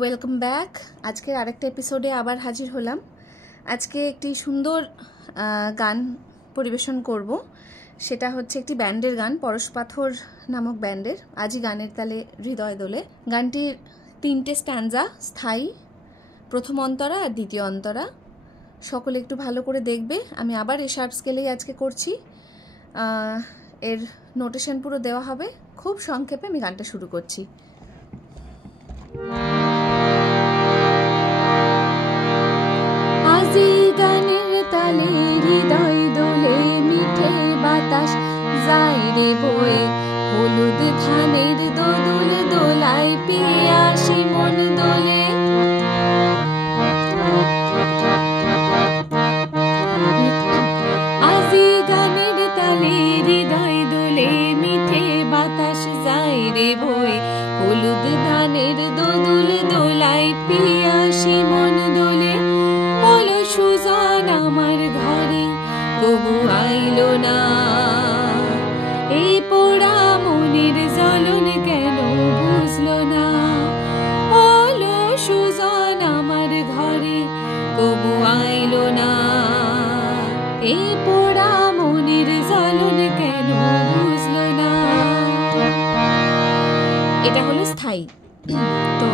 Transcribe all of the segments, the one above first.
Welcome back. আজকের আরেকটা এপিসোডে আবার হাজির হলাম। আজকে একটি সুন্দর গান পরিবেশন করব। সেটা হচ্ছে একটি ব্যান্ডের গান, পরশপাথর নামক ব্যান্ডের আজি গানের তালে হৃদয় দোলে। গানটির 3টে স্ট্যান্জা স্থায়ী, প্রথম অন্তরা আর দ্বিতীয় অন্তরা। সকলে একটু ভালো করে দেখবে। আমি আবার এ শার্প স্কেলেই আজকে করছি। এর নোটেশন পুরো দেওয়া হবে। খুব সংক্ষেপে আমি গানটা শুরু করছি। আজি গানের তালে হৃদয় দোলে, মিঠে বাতাস যায় রে বয়ে, হলুদ ধানের দোদুল দোলায় পেয়ে আসি মন দোলে। আজি গানের তালে হৃদয় দোলে, মিঠে বাতাস যায় রে বয়ে, হলুদ ধানের দোদুল দোলায় পেয়ে আসি মন দোলে। বলো সুজন আমার ঘরে তবু আইলো না, এই পোড়া মনের জ্বলন কেন বুঝলো না। বলো সুজন আমার ঘরে তবু আইলো না, এই পোড়া মনের জ্বলন কেন বুঝলো না। এটা হলো স্থায়ী। তো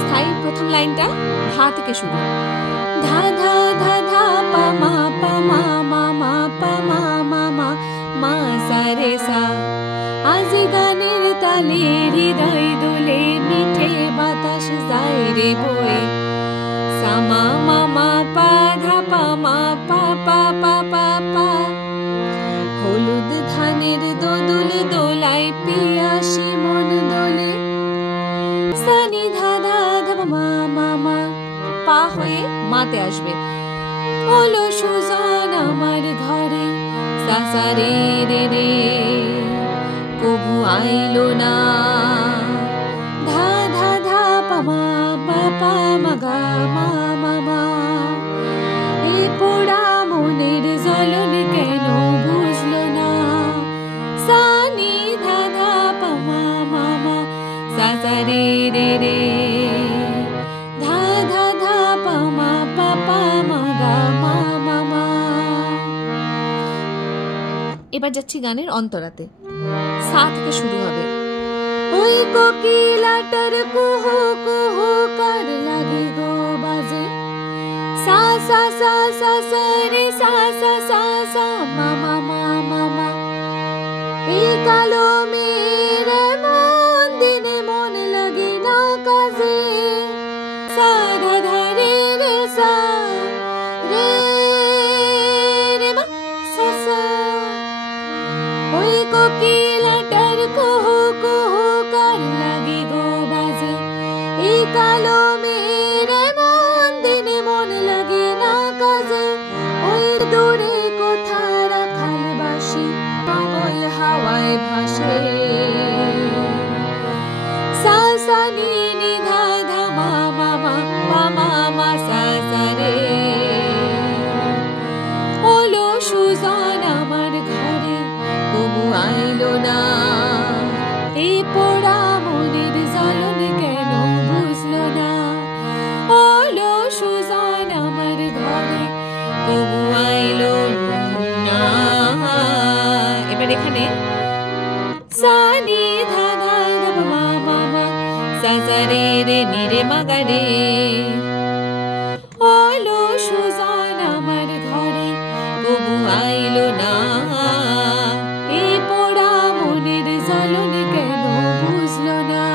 স্থায়ী প্রথম লাইনটা ধা থেকে শুরু। ধা ধা ধা ধা পা মা মা মা পা মা মা সা রে সা। আজি গানের তালে হৃদয় দোলে, মিঠে বাতাস যায় রে বয়ে, সা মা মা পা ধা পা মা পা পা পা পা পা। হলুদ ধানের দোদুল দোলায় পিয়াসি মন দোলে। সানি ধা ধা ধা মা মা পা হয়ে মাতে আসবে। বলো সুজন আমার ঘরে সা সা রে রে রে, কবু আইলো না। ধা ধা ধা পা মা পা পা মা গা মা মা। এই পোড়া মনের জ্বলন কেন বুঝলো না। সানি ধা ধা পা মা মা সা সা রে রে রে, ধা ধা ধা পা মা পা পা মা গা মা মা। এবার যাচ্ছি গানের অন্তরাতে। সা থেকে শুরু হবে। ওই কোকিলাটার কুহু কুহু কার লাগে গো বাজে, সা সা সা সা সা রে সা সা সা সা মা মা মা মা। এই কালো মেরে মন দিনে মন লাগে না কাজে, সা ধা ধা রে রে সা রে রে মা সা সা। ওই কোকিলাটার কুহু কুহু কার লাগে গো বাজে, এই কালো মেরে মন দিনে মন লাগে না কাজে। ওই দূরে কোথা রাখাল বাসি পাগল হাওয়ায় ভাসে, সা সা নি নি ধা ধা মা মা পা মা মা সা সা রে। ওলো সুজন আমার ঘরে তবু আইলো না, এই পোড়া মনের জ্বলন কেন বুঝলো না। ওলো সুজন আমার ঘরে তবু আইলো না। এবার এখানে সা নি ধা ধা ধা মা মা মা সা সা রে রে নি রে মা গা রে। ওলো সুজন আমার ঘরে তবু আইলো না, এই পোড়া মনের জ্বলন কেন বুঝলো না।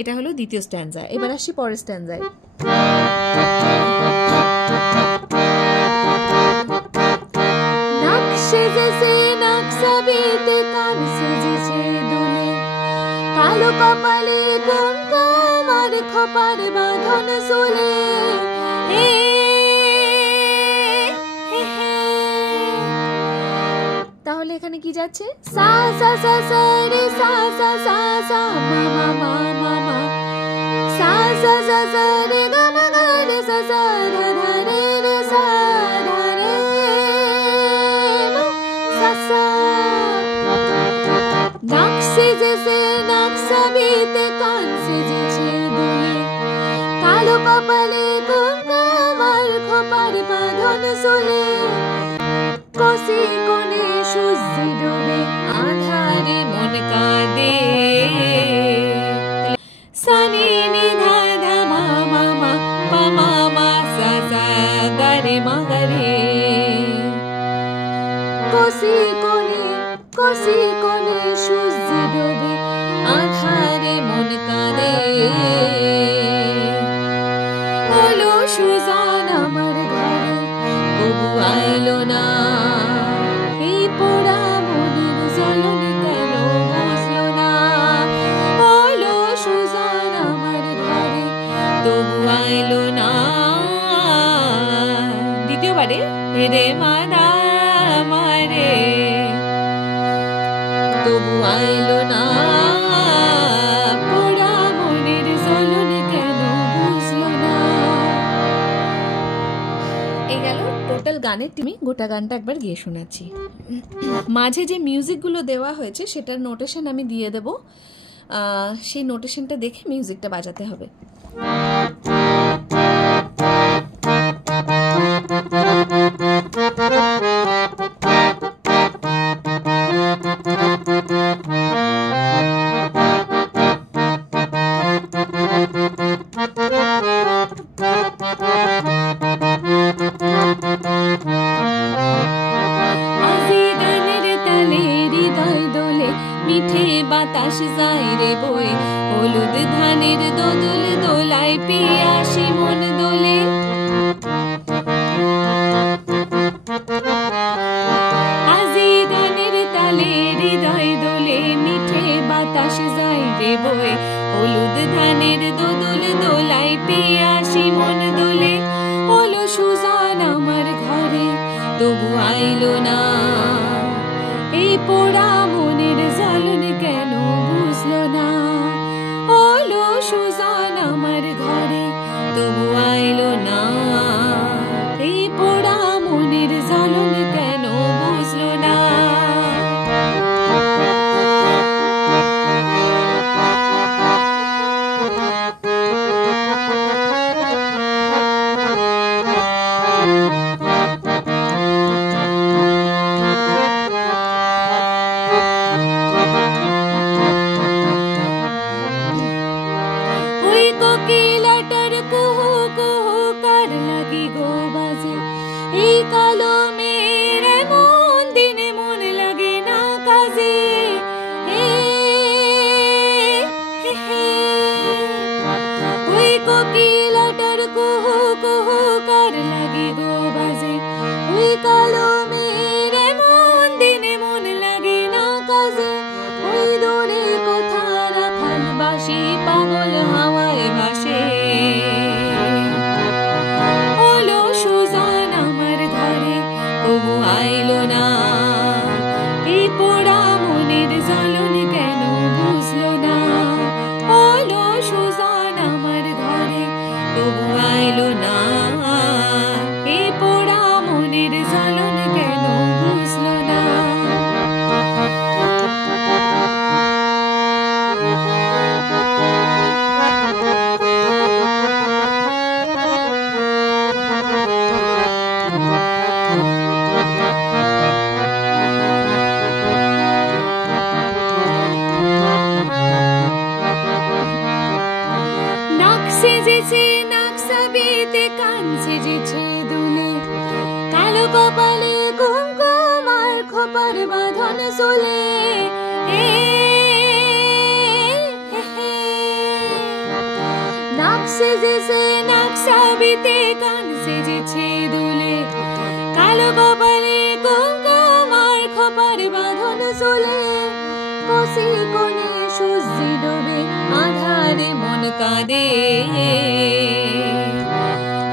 এটা হলো দ্বিতীয় স্ট্যান্জা। এবার আসি পরের স্ট্যান্জায়। নাক সেজেছে নাকশা বেতে, কান সেজেছে দুলে, কালো কপালে কুমকুম আর খোপার বাঁধন চুলে। তাহলে এখানে কি যাচ্ছে? সা সা সা সা রে সা সা সা সা মা মা মা মা মা, সা সা সা সা রে গা মা গা রে সা সা ধা ধা রে রে সা ধা রে মা সা সা। নাক সেজেছে নাকশা বেতে, কান সেজেছে কপালে কুমকুম আর খোপার বাঁধন চলে কষি কোণে সূর্য ডোবে আধারে মন কাঁদে সানি নি ধা ধা মা মা মা পা মা মা সা সা গা রে মা গা রে কষি কোণে সূর্য ডোবে আধারে মন কাঁদে হলো সুজান আমার ঘরে তবু আইলো না এই পোড়া মনের জ্বলনি কেন বুঝলো না হলো সুজান আমার ঘরে তবু আইলো না দ্বিতীয়বারে রে মানা মারে তবু আইলো না পোড়া মনের জ্বলনি কেন বুঝলো না। এই গেল টোটাল গানের টিমি গোটা গানটা একবার গিয়ে শোনাচ্ছি মাঝে যে মিউজিকগুলো দেওয়া হয়েছে সেটার নোটেশন আমি দিয়ে দেব সেই নোটেশনটা দেখে মিউজিকটা বাজাতে হবে মিঠে বাতাস যায় রে বয়ে হলুদ ধানের দোদুল দোলায় পিয়াসি মন দোলে আজি গানের তালে হৃদয় দোলে মিঠে বাতাস যায় রে বয়ে হলুদ ধানের দোদুল দোলায় পিয়াসি মন দোলে হলো সুজান আমার ঘরে তবু আইলো না এই পোড়া মনের জ্বলনি কেন বুঝলো না হলো সুজান আমার ঘরে তবু আইলো না এই পোড়া মনের জ্বলনি কেন বুঝলো না। পাগল হাওয়ায় ভাসে হলো সুজান আমার ঘরে তবু আইলো না এই পোড়া মনের জ্বলনি কেন বুঝলো না হলো সুজান আমার ঘরে তবু আইলো না এই পোড়া মনের জ্বলনি কেন বুঝলো না। কপালে কুমকুম আর খোপার বাঁধন চলে নাক সেজেছে নাকসাবিতে কান সেজেছে দুলে কালো কপালে কুমকুম আর খোপার বাঁধন চলে কষি কোণে সূর্য ডোবে আধারে মন কাঁদে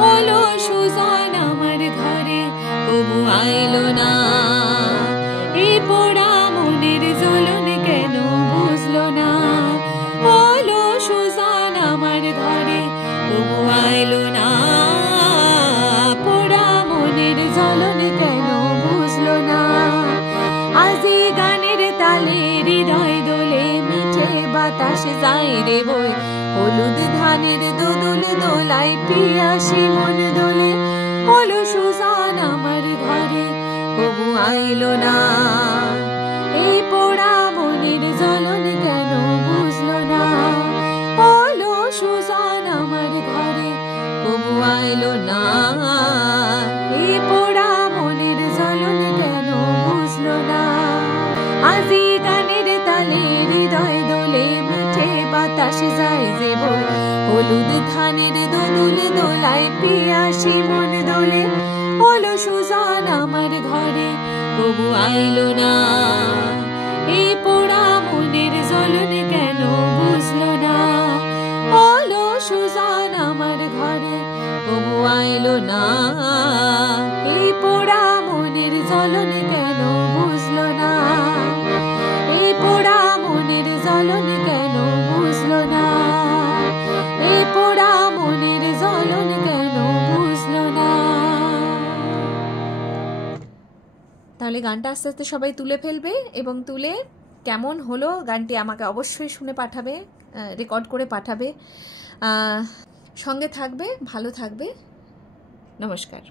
হলো সুজান আমার ঘরে তবু আইলো না এই পোড়া মনের জ্বলনি কেন বুঝলো না হলো সুজান আমার ঘরে তবু আইলো না পোড়া মনের জ্বলনি কেন বুঝলো না আজি গানের তালে হৃদয় দোলে মিঠে বাতাস যায় রে বয়ে হলুদ ধানের দোদুল দোলায় পিয়াসী মন দোলে, হলো সুজান আমার ঘরে কবু আইলো না। এই পোড়া মনের জ্বলন কেন বুঝলো না, হলো সুজান আমার ঘরে কবু আইলো না। এই পোড়া মনের জ্বলন কেন বুঝলো না। আজি গানের তালে হৃদয় দোলে, মিঠে বাতাস যায় যে বল, হলুদ ধানের দোদুল দোলায় পিয়াসী মন দোলে, হলো সুজান আমার ঘরে কবু আইলো না। এই পোড়া মনের জ্বলন কেন বুঝলো না, হলো সুজান আমার ঘরে কবু আইলো না। এই পোড়া মনের জ্বলন কেন বুঝলো না, এই পোড়া মনের জ্বলন কেন বুঝলো না, এই পোড়া মনের জ্বলন কেন বুঝলো না। তাহলে গানটা আস্তে আস্তে সবাই তুলে ফেলবে এবং তুলে কেমন হলো গানটি আমাকে অবশ্যই শুনে পাঠাবে, রেকর্ড করে পাঠাবে। সঙ্গে থাকবে, ভালো থাকবে। নমস্কার।